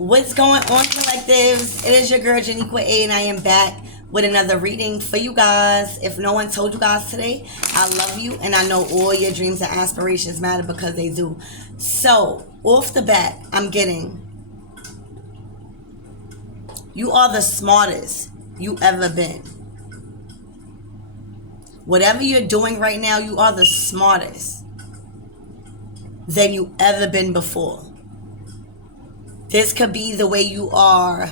What's going on, collectives? It is your girl 𝐥𝐤𝐤, and I am back with another reading for you guys. If no one told you guys today, I love you, and I know all your dreams and aspirations matter because they do. So, off the bat, I'm getting, you are the smartest you ever been. Whatever you're doing right now, you are the smartest than you ever been before. This could be the way you are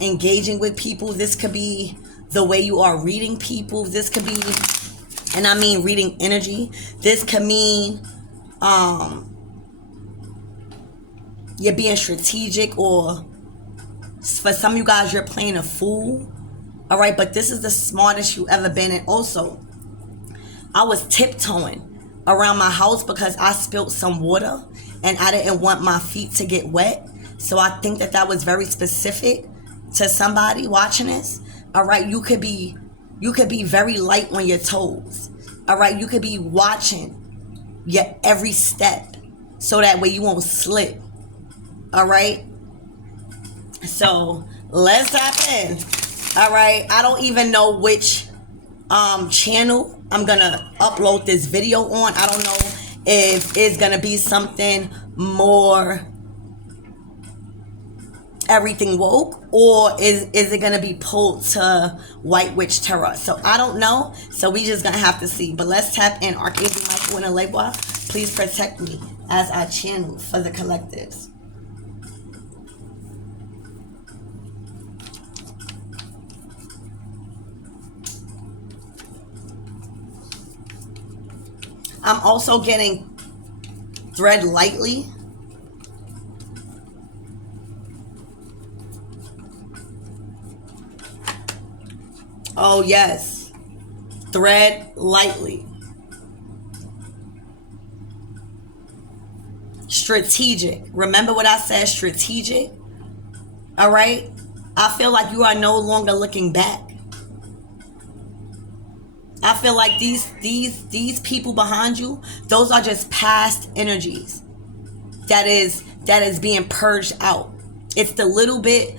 engaging with people. This could be the way you are reading people. This could be, and I mean reading energy. This could mean you're being strategic, or for some of you guys, you're playing a fool. All right, but this is the smartest you ever been. And also, I was tiptoeing around my house because I spilled some water and I didn't want my feet to get wet. So I think that was very specific to somebody watching this. All right, you could be very light on your toes. All right, you could be watching your every step so that way you won't slip. All right, so let's dive in. All right, I don't even know which channel I'm gonna upload this video on. I don't know if it's gonna be something more everything woke, or is it gonna be pulled to White Witch Tarot. So I don't know, so we just gonna have to see. But let's tap in 𝐥𝐤𝐤𝐿 and 𝐦𝐨𝐫𝐞. Please protect me as I channel for the collectives. I'm also getting thread lightly. Oh yes, thread lightly. Strategic. Remember what I said, strategic? All right? I feel like you are no longer looking back. I feel like these people behind you, those are just past energies that is being purged out. It's the little bit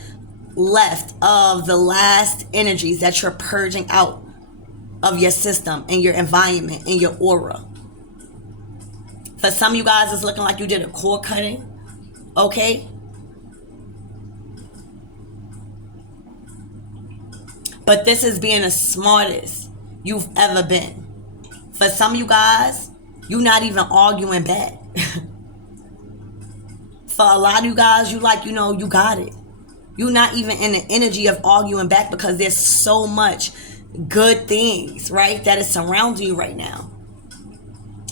left of the last energies that you're purging out of your system and your environment and your aura. For some of you guys, it's looking like you did a cord cutting. Okay? But this is being the smartest you've ever been. For some of you guys, you're not even arguing back. For a lot of you guys, you got it. You're not even in the energy of arguing back because there's so much good things, right, that is surrounding you right now.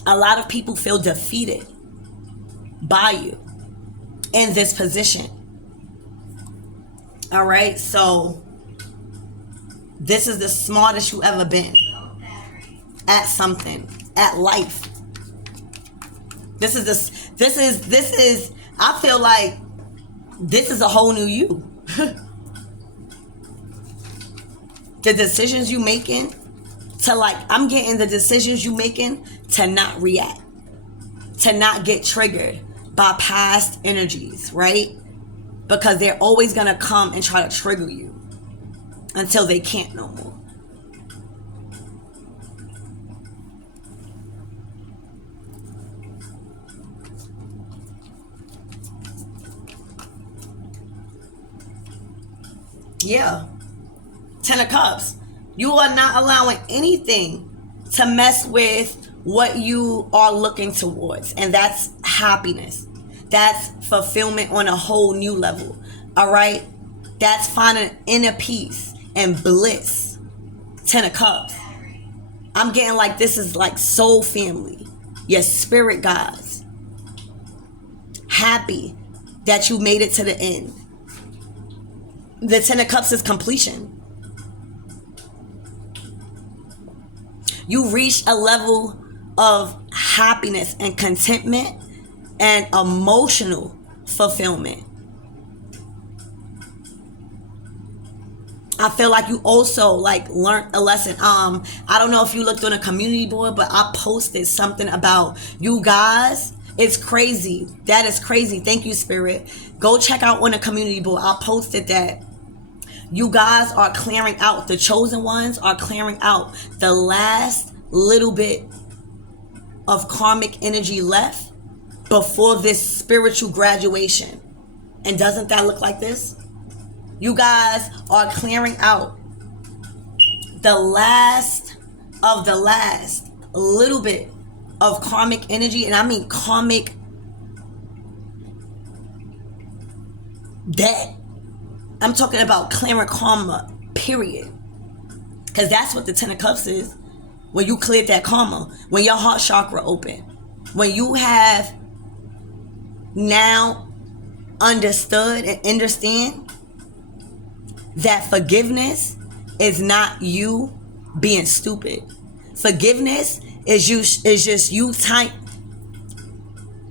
A lot of people feel defeated by you in this position. All right, so this is the smartest you ever been at something, at life. This is I feel like this is a whole new you. The decisions you making I'm getting the decisions you making to not react, to not get triggered by past energies, right? Because they're always gonna come and try to trigger you until they can't no more. Yeah. 10 of Cups. You are not allowing anything to mess with what you are looking towards. And that's happiness. That's fulfillment on a whole new level. All right? That's finding inner peace and bliss. 10 of Cups. I'm getting like this is like soul family. Your spirit guides. Happy that you made it to the end. The 10 of Cups is completion. You reach a level of happiness and contentment and emotional fulfillment. I feel like you also learned a lesson. I don't know if you looked on a community board, but I posted something about you guys It's crazy. That is crazy. Thank you, Spirit. Go check out on the community board. I posted that. You guys are clearing out. The chosen ones are clearing out the last little bit of karmic energy left before this spiritual graduation. And doesn't that look like this? You guys are clearing out the last of the last little bit of karmic energy. And I mean karmic debt. I'm talking about clearing karma, period. Because that's what the Ten of Cups is. When you cleared that karma. When your heart chakra open. When you have now understood and understand that forgiveness is not you being stupid. Forgiveness is just you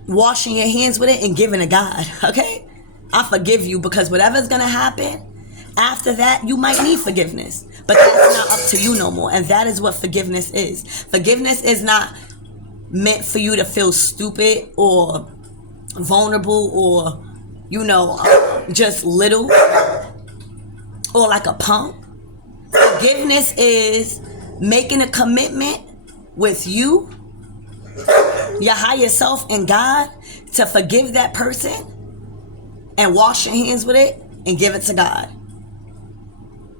washing your hands with it and giving to God. Okay? I forgive you, because whatever's gonna happen after that, you might need forgiveness. But that's not up to you no more. And that is what forgiveness is. Forgiveness is not meant for you to feel stupid or vulnerable or, just little or like a punk. Forgiveness is making a commitment with you, your higher self, and God to forgive that person and wash your hands with it and give it to God.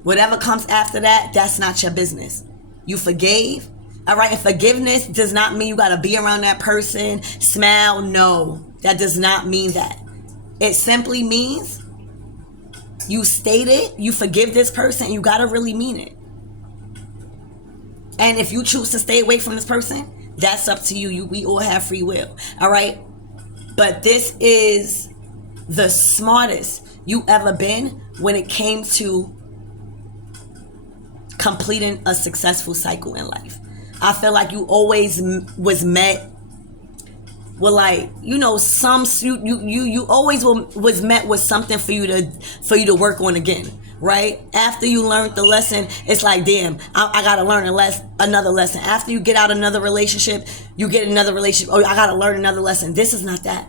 Whatever comes after that, that's not your business. You forgave. All right. And forgiveness does not mean you got to be around that person, smile. No, that does not mean that. It simply means you stated you forgive this person. You got to really mean it. And if you choose to stay away from this person, that's up to you. We all have free will. All right. But this is the smartest you ever been when it came to completing a successful cycle in life. I feel like you always was met with you always was met with something for you to work on again, right? After you learned the lesson, it's like, damn, I gotta learn another lesson. After you get out another relationship, you get another relationship. Oh, I gotta learn another lesson. This is not that.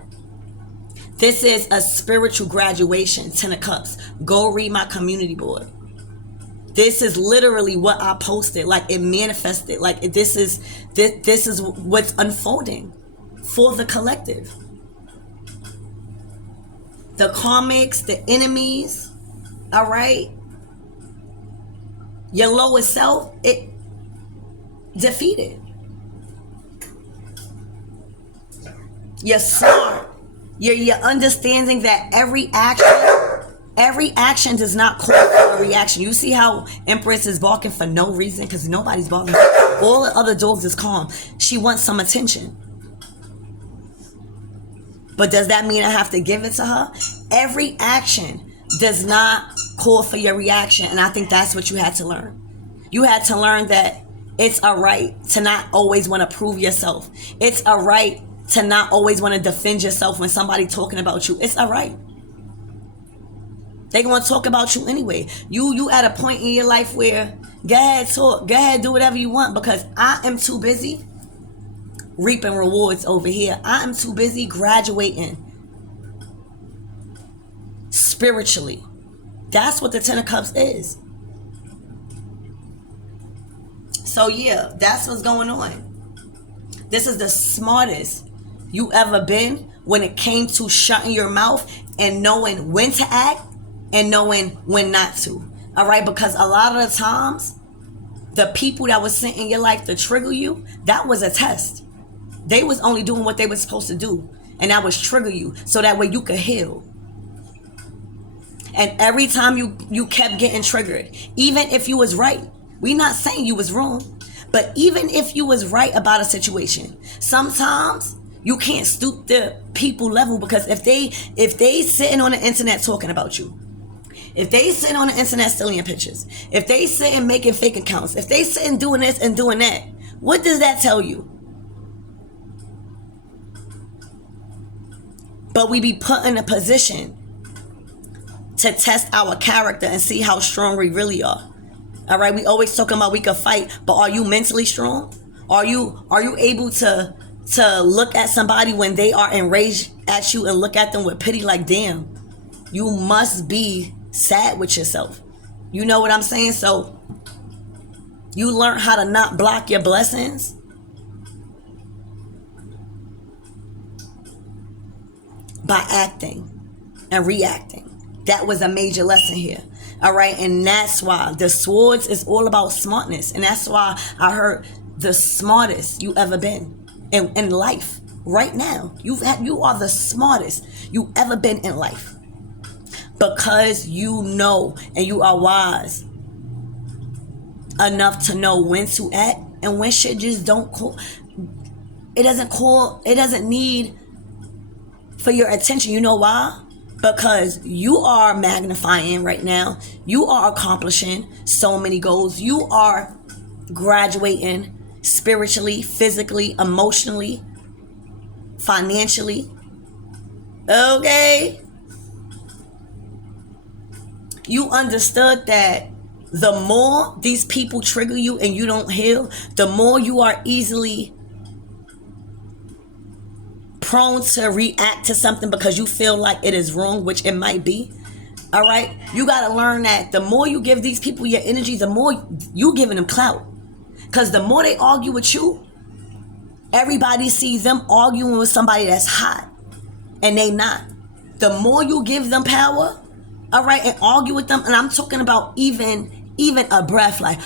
This is a spiritual graduation. 10 of Cups. Go read my community board. This is literally what I posted. It manifested. This is what's unfolding for the collective. The karmics, the enemies, all right? Your lower self, it defeated. You're smart. You're understanding that every action does not call for a reaction. You see how Empress is barking for no reason? Because nobody's barking. All the other dogs is calm. She wants some attention. But does that mean I have to give it to her? Every action does not call for your reaction. And I think that's what you had to learn. You had to learn that it's a right to not always want to prove yourself. It's a right to not always want to defend yourself when somebody talking about you. It's all right. They gonna talk about you anyway. You at a point in your life where go ahead, talk, go ahead, do whatever you want, because I am too busy reaping rewards over here. I am too busy graduating spiritually. That's what the 10 of Cups is. So yeah, that's what's going on. This is the smartest you ever been when it came to shutting your mouth and knowing when to act and knowing when not to. All right, because a lot of the times the people that was sent in your life to trigger you, that was a test. They was only doing what they were supposed to do, and that was trigger you so that way you could heal. And every time you kept getting triggered, even if you was right, we not saying you was wrong, but even if you was right about a situation, sometimes you can't stoop the people level, because if they sitting on the internet talking about you, if they sitting on the internet stealing your pictures, if they sitting making fake accounts, if they sitting doing this and doing that, what does that tell you? But we be put in a position to test our character and see how strong we really are. All right, we always talking about we can fight, but are you mentally strong? Are you able to to look at somebody when they are enraged at you and look at them with pity like, damn, you must be sad with yourself. You know what I'm saying? So you learn how to not block your blessings by acting and reacting. That was a major lesson here. All right. And that's why the swords is all about smartness. And that's why I heard the smartest you ever been in life right now. You are the smartest you ever been in life, because you know and you are wise enough to know when to act and when shit just don't call. It doesn't need for your attention. You know why? Because you are magnifying right now. You are accomplishing so many goals. You are graduating spiritually, physically, emotionally, financially. Okay? You understood that the more these people trigger you and you don't heal, the more you are easily prone to react to something because you feel like it is wrong, which it might be. All right? You got to learn that the more you give these people your energy, the more you giving them clout. Because the more they argue with you, everybody sees them arguing with somebody that's hot and they not. The more you give them power, all right, and argue with them, and I'm talking about even a breath, like,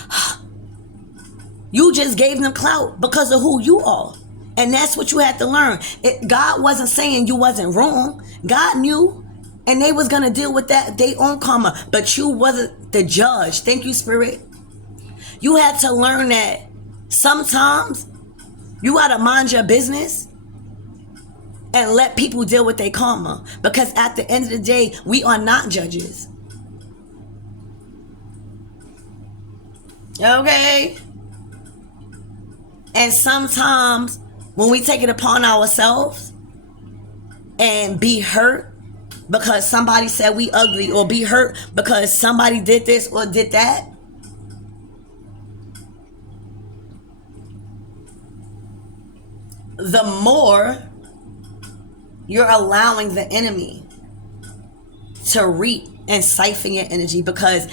you just gave them clout because of who you are. And that's what you had to learn. God wasn't saying you wasn't wrong. God knew, and they was going to deal with that, their own karma. But you wasn't the judge. Thank you, Spirit. You had to learn that sometimes you got to mind your business and let people deal with their karma. Because at the end of the day, we are not judges. Okay? And sometimes when we take it upon ourselves and be hurt because somebody said we ugly, or be hurt because somebody did this or did that, the more you're allowing the enemy to reap and siphon your energy. Because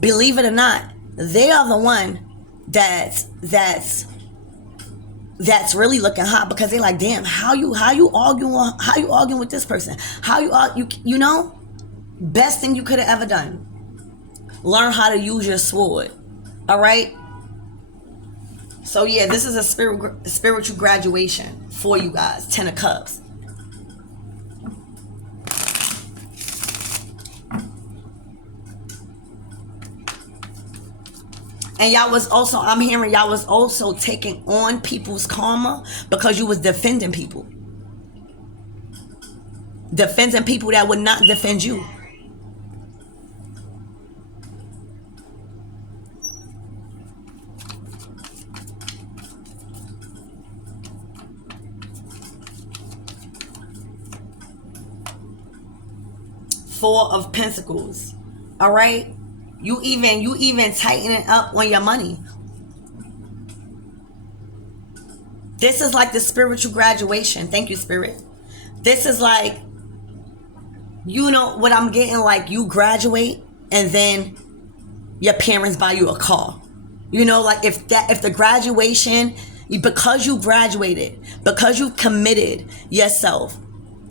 believe it or not, they are the one that's really looking hot, because they're like, damn, how you arguing with this person? You know, best thing you could have ever done. Learn how to use your sword. All right. So yeah, this is a spiritual graduation for you guys. 10 of Cups. And y'all was also, I'm hearing y'all was also taking on people's karma because you was defending people. Defending people that would not defend you. Four of Pentacles. All right? You even tightening up on your money. This is like the spiritual graduation. Thank you, Spirit. This is like, you know what I'm getting, like you graduate and then your parents buy you a car. You know, like if the graduation, because you graduated, because you committed yourself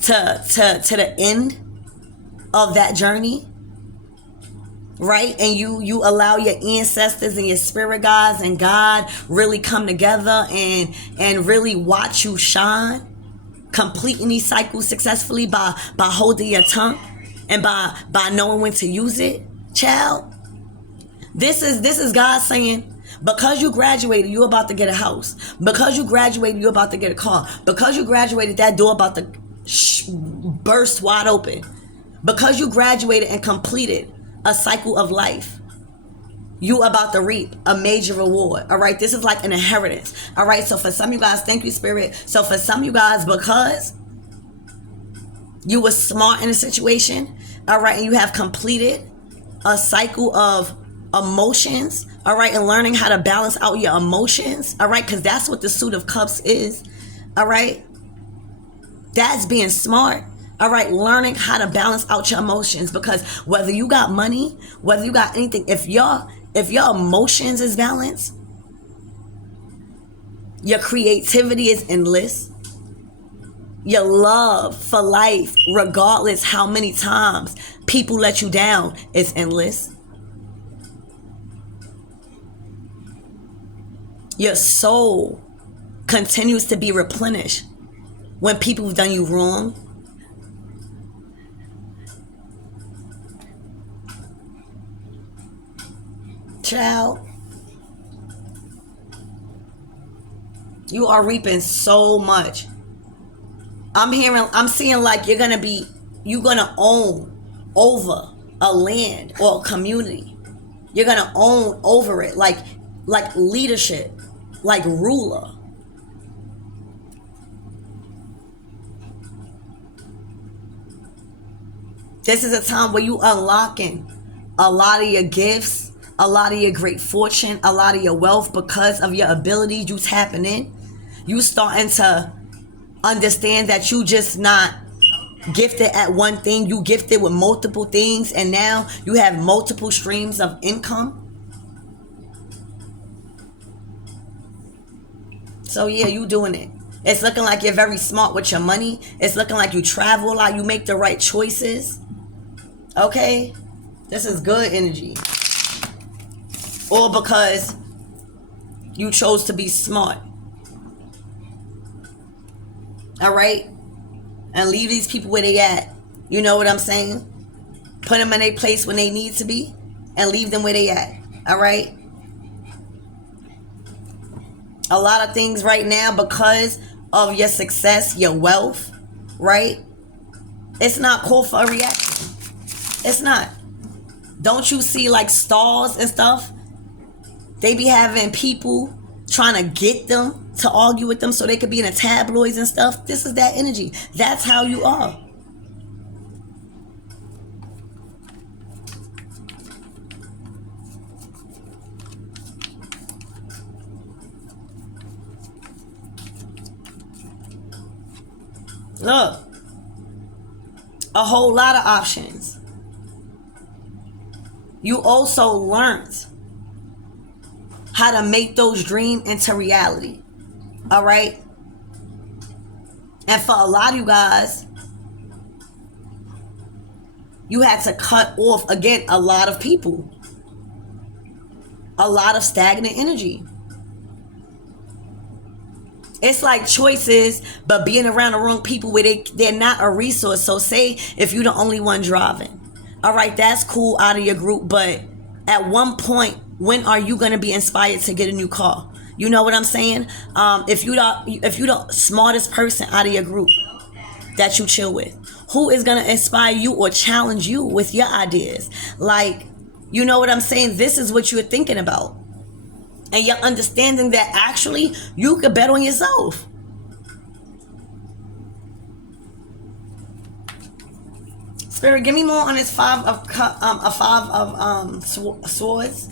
to the end of that journey, right? And you allow your ancestors and your spirit guides and God really come together and really watch you shine, completing these cycles successfully by holding your tongue and by knowing when to use it, child. This is God saying, because you graduated, you're about to get a house. Because you graduated, you're about to get a car. Because you graduated, that door about to burst wide open. Because you graduated and completed a cycle of life, you about to reap a major reward. All right, this is like an inheritance. All right, so for some of you guys, thank you, Spirit. So for some of you guys, because you were smart in a situation, all right, and you have completed a cycle of emotions, all right, and learning how to balance out your emotions, all right, because that's what the Suit of Cups is. All right? That's being smart. All right? Learning how to balance out your emotions, because whether you got money, whether you got anything, if your emotions is balanced, your creativity is endless. Your love for life, regardless how many times people let you down, is endless. Your soul continues to be replenished when people have done you wrong. Child, you are reaping so much. I'm seeing like you're gonna own over a land or a community. You're gonna own over it, like leadership, like ruler. This is a time where you unlocking a lot of your gifts, a lot of your great fortune, a lot of your wealth, because of your abilities. You tapping in. You starting to understand that you just not gifted at one thing. You gifted with multiple things, and now you have multiple streams of income. So yeah, you doing it. It's looking like you're very smart with your money. It's looking like you travel a lot. You make the right choices. Okay? This is good energy. Or because you chose to be smart. All right? And leave these people where they at. You know what I'm saying? Put them in a place when they need to be, and leave them where they at. All right? A lot of things right now, because of your success, your wealth, right? It's not called for a reaction. It's not. Don't you see like stars and stuff? They be having people trying to get them to argue with them so they could be in the tabloids and stuff. This is that energy. That's how you are. Look, a whole lot of options. You also learned how to make those dreams into reality. All right? And for a lot of you guys, you had to cut off, again, a lot of people. A lot of stagnant energy. It's like choices, but being around the wrong people where they're not a resource. So say if you're the only one driving. All right, that's cool out of your group. But at one point, when are you going to be inspired to get a new car? You know what I'm saying? If you the smartest person out of your group that you chill with, who is going to inspire you or challenge you with your ideas? Like, you know what I'm saying? This is what you're thinking about. And you're understanding that actually you could bet on yourself. Spirit, give me more on this five of swords.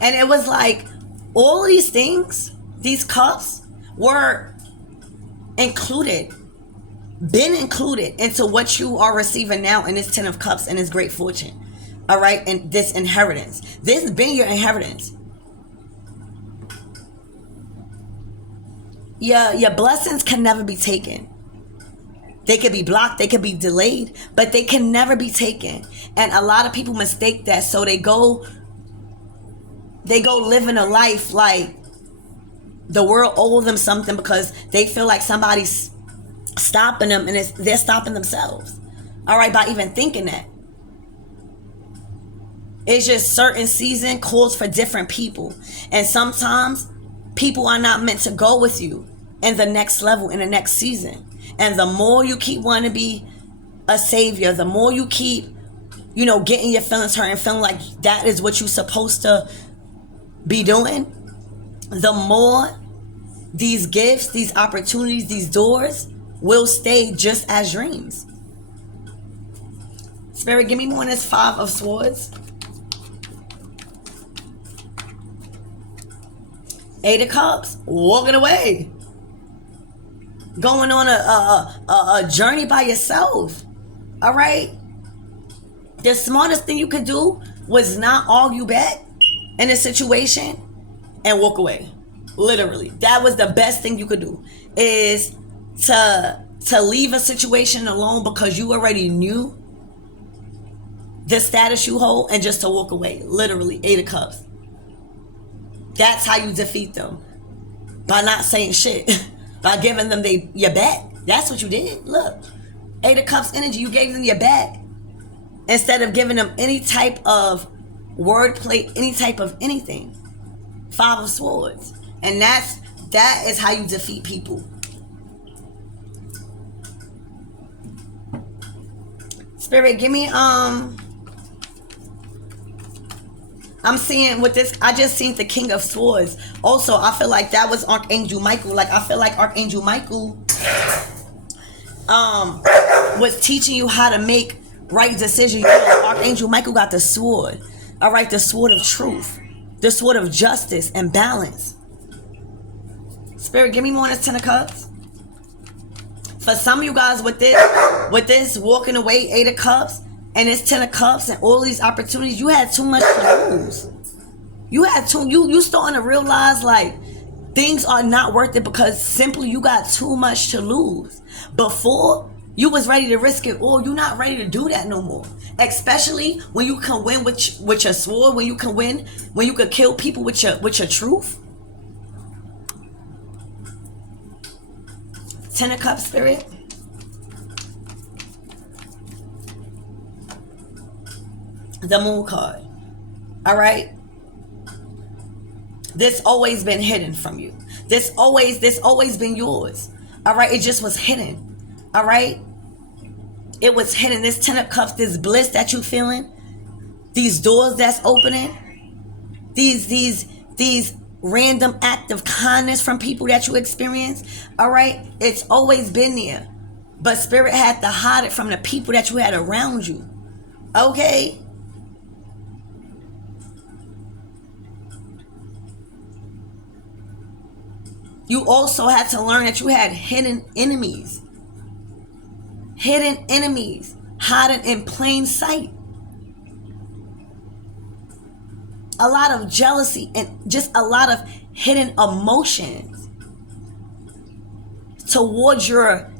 And it was like all of these things, these cups were included. Been included into what you are receiving now in this 10 of cups and this great fortune. All right? And this inheritance. This has been your inheritance. Your blessings can never be taken. They could be blocked, they could be delayed, but they can never be taken. And a lot of people mistake that, so they go living a life like the world owes them something, because they feel like somebody's stopping them, and they're stopping themselves. All right, by even thinking that. It's just certain season calls for different people, and sometimes people are not meant to go with you in the next level, in the next season. And the more you keep wanting to be a savior, the more you keep, getting your feelings hurt and feeling like that is what you're supposed to be doing, the more these gifts, these opportunities, these doors will stay just as dreams. Spirit, give me more on this 5 of swords. Eight of Cups, walking away. Going on a journey by yourself. All right? The smartest thing you could do was not argue back in a situation and walk away. Literally. That was the best thing you could do, is to leave a situation alone because you already knew the status you hold, and just to walk away. Literally. Eight of Cups. That's how you defeat them. By not saying shit. By giving them your back. That's what you did. Look. Eight of Cups energy. You gave them your back. Instead of giving them any type of wordplay, any type of anything. Five of Swords. And that is how you defeat people. Spirit, give me I'm seeing with this, I just seen the King of Swords. Also, I feel like that was Archangel Michael. Like, I feel like Archangel Michael was teaching you how to make right decisions. You know, Archangel Michael got the sword. All right, the sword of truth. The sword of justice and balance. Spirit, give me more on this Ten of Cups. For some of you guys with this walking away, Eight of Cups, and it's Ten of Cups and all these opportunities, you had too much to lose. You starting to realize like things are not worth it because simply you got too much to lose. Before, you was ready to risk it all. You're not ready to do that no more. Especially when you can win with your sword, when you can kill people with your truth. Ten of Cups, Spirit. The Moon card. All right. This always been hidden from you. This always been yours. All right. It just was hidden. All right. It was hidden. This Ten of Cups, this bliss that you feeling, these doors that's opening, these random act of kindness from people that you experience. All right. It's always been there. But Spirit had to hide it from the people that you had around you. Okay. You also had to learn that you had hidden enemies. Hidden enemies. Hiding in plain sight. A lot of jealousy and just a lot of hidden emotions towards your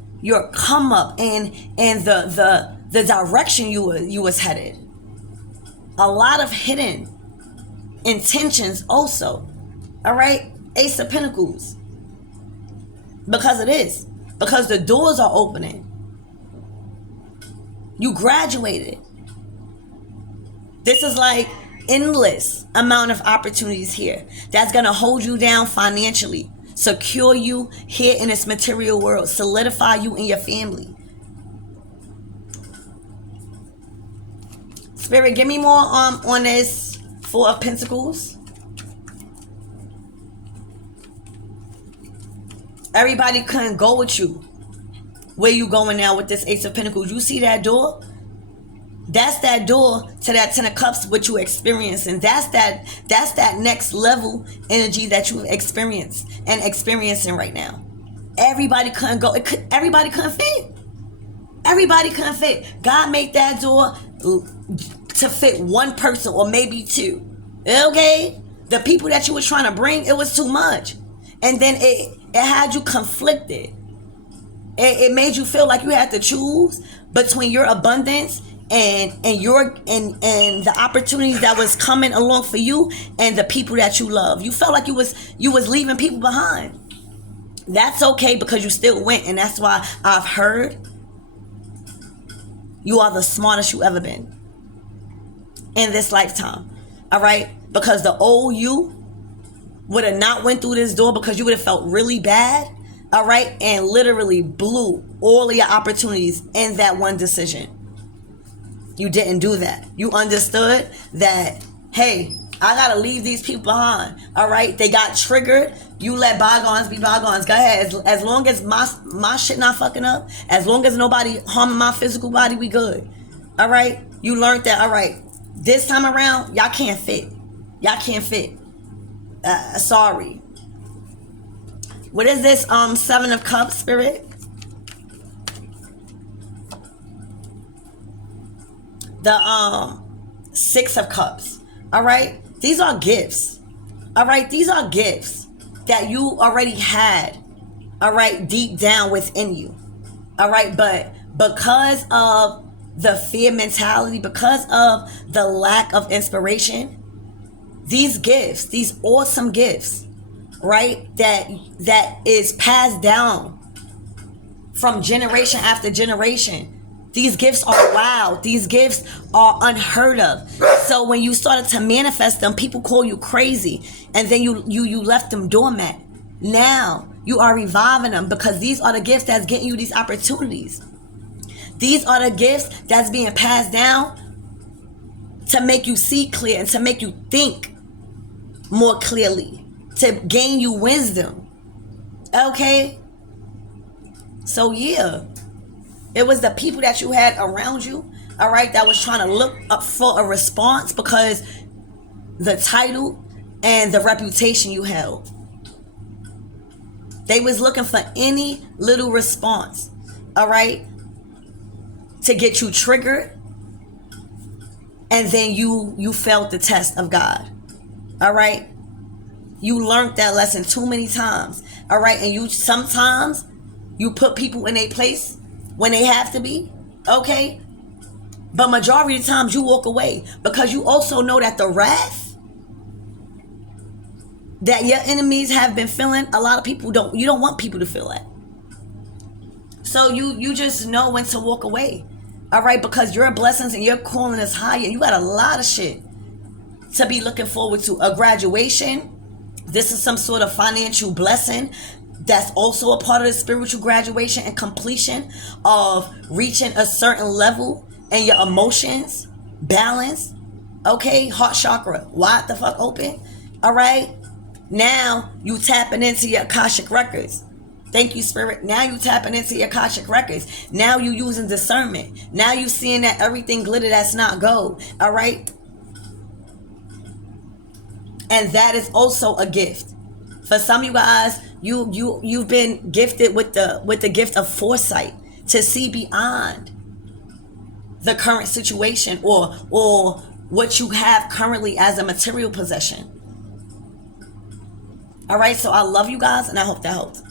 come up and the direction you was headed. A lot of hidden intentions also. All right? Ace of Pentacles. Because it is. Because the doors are opening. You graduated. This is like endless amount of opportunities here. That's going to hold you down financially. Secure you here in this material world. Solidify you and your family. Spirit, give me more on this Four of Pentacles. Everybody couldn't go with you. Where you going now with this Ace of Pentacles? You see that door? That's that door to that Ten of Cups, what you experience. And that's that next level energy that you experience and experiencing right now. Everybody couldn't go. Everybody couldn't fit. Everybody couldn't fit. God made that door to fit one person or maybe two. Okay? The people that you were trying to bring, it was too much. And then it had you conflicted. It made you feel like you had to choose between your abundance and the opportunities that was coming along for you and the people that you love. You felt like you was leaving people behind. That's okay because you still went, and that's why I've heard you are the smartest you ever been in this lifetime. All right? Because the old you would have not went through this door because you would have felt really bad. All right? And literally blew all of your opportunities in that one decision. You didn't do that. You understood that, hey, I got to leave these people behind. All right? They got triggered. You let bygones be bygones. Go ahead. As long as my shit not fucking up, as long as nobody harming my physical body, we good. All right? You learned that, all right, this time around, y'all can't fit. Y'all can't fit. Sorry. What is this? Seven of Cups, Spirit. The Six of Cups. All right. These are gifts. All right. These are gifts that you already had. All right. Deep down within you. All right. But because of the fear mentality, because of the lack of inspiration, these gifts, these awesome gifts, right, that is passed down from generation after generation. These gifts are wild. These gifts are unheard of. So when you started to manifest them, people call you crazy, and then you left them doormat. Now you are reviving them because these are the gifts that's getting you these opportunities. These are the gifts that's being passed down to make you see clear and to make you think more clearly, to gain you wisdom. Okay? So yeah, it was the people that you had around you, all right, that was trying to look up for a response because the title and the reputation you held. They was looking for any little response, all right, to get you triggered, and then you failed the test of God. All right, you learned that lesson too many times. All right, and you sometimes you put people in their place when they have to be, okay, but majority of the times you walk away because you also know that the wrath that your enemies have been feeling, a lot of people you don't want people to feel that. So you just know when to walk away. All right, because your blessings and your calling is higher. You got a lot of shit to be looking forward to. A graduation. This is some sort of financial blessing. That's also a part of the spiritual graduation and completion of reaching a certain level and your emotions, balance. Okay, heart chakra, wide the fuck open. All right, now you tapping into your Akashic records. Thank you, Spirit. Now you tapping into your Akashic records. Now you using discernment. Now you seeing that everything glitter that's not gold. All right. And that is also a gift. For some of you guys, you've been gifted with the gift of foresight to see beyond the current situation or what you have currently as a material possession. All right. So I love you guys, and I hope that helped.